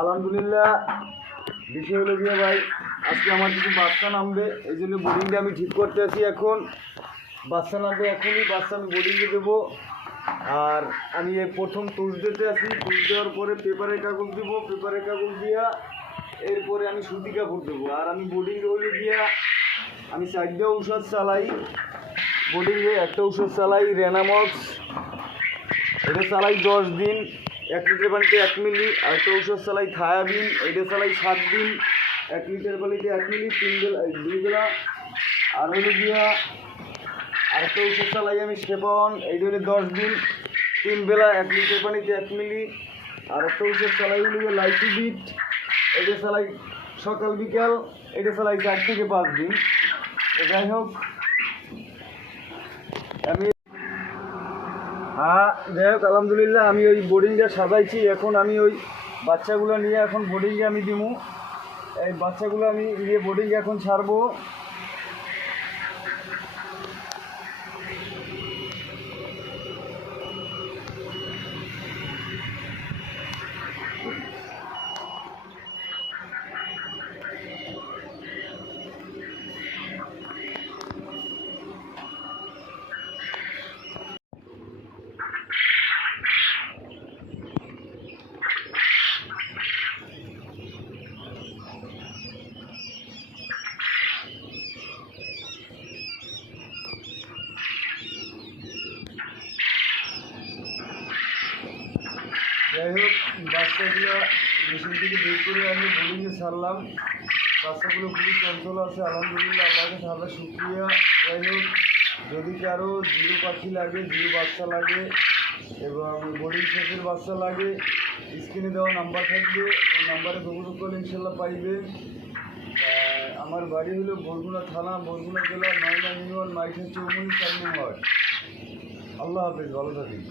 আলহামদুলিল্লাহ। বিষয় হলো গিয়ে ভাই, আজকে আমার কিছু বাচ্চা নামবে, এই জন্য বোর্ডিংটা আমি ঠিক করতে আছি। এখন বাচ্চা নামবে, এখনই বাচ্চা আমি বোর্ডিংয়ে দেবো। আর আমি এই প্রথম টুস দিতে আছি, টুস দেওয়ার পরে পেপারের কাগজ দেবো, পেপারের কাগজ দিয়া এরপরে আমি সুতি কাপড় দেবো। আর আমি বোর্ডিংয়ে হইলে গিয়া আমি 4টা ঔষধ চালাই বোর্ডিংয়ে। একটা ঔষধ চালাই রেনামক্স, এটা চালাই 10 দিন, 1 লিটার পানিতে 1 মিলি। আর একটা ঔষধ চালাই থায়াবিন, এটা চালাই 7 দিন, 1 লিটার পানিতে 1 মিলি, 3 বেলা 2 বেলা। আর হলো গিয়া আরেকটা ঔষধ চালাই আমি সেবন, এইটা হলো 10 দিন, 3 বেলা, 1 লিটার পানিতে 1 মিলি। আর একটা ঔষধ চালাই হলো গিয়ে লাইসিবিট, এটা চালাই সকাল বিকাল, এটা চালাই 4 থেকে 5 দিন। যাই হোক, আমি যাই হোক আলহামদুলিল্লাহ, আমি ওই বোর্ডিংটা সাজাইছি। এখন আমি ওই বাচ্চাগুলো নিয়ে এখন বোর্ডিংয়ে আমি দিবো। এই বাচ্চাগুলো আমি নিয়ে বোর্ডিংয়ে এখন ছাড়বো। যাই হোক, বাচ্চাগুলো মেশিন থেকে বের করে আমি বোর্ডিংয়ে ছাড়লাম। বাচ্চাগুলো খুবই চঞ্চল আছে, আলহামদুলিল্লাহ, আল্লাহকে সারা শুক্রিয়া। যাই হোক, যদি কারো জিরো পাখি লাগে, জিরো বাচ্চা লাগে এবং বোর্ডিং শেষের বাচ্চা লাগে, স্ক্রিনে দেওয়া নাম্বার থাকবে, ওই নাম্বারে যোগাযোগ করলে ইনশাল্লাহ পাইবেন। আমার বাড়ি হলো বরগুনা থানা, বরগুনা জেলা, নয়না ইউনিয়ন, মাইঠা চৌমনি 4 নম্বর। আল্লাহ হাফেজ, ভালো থাকুন।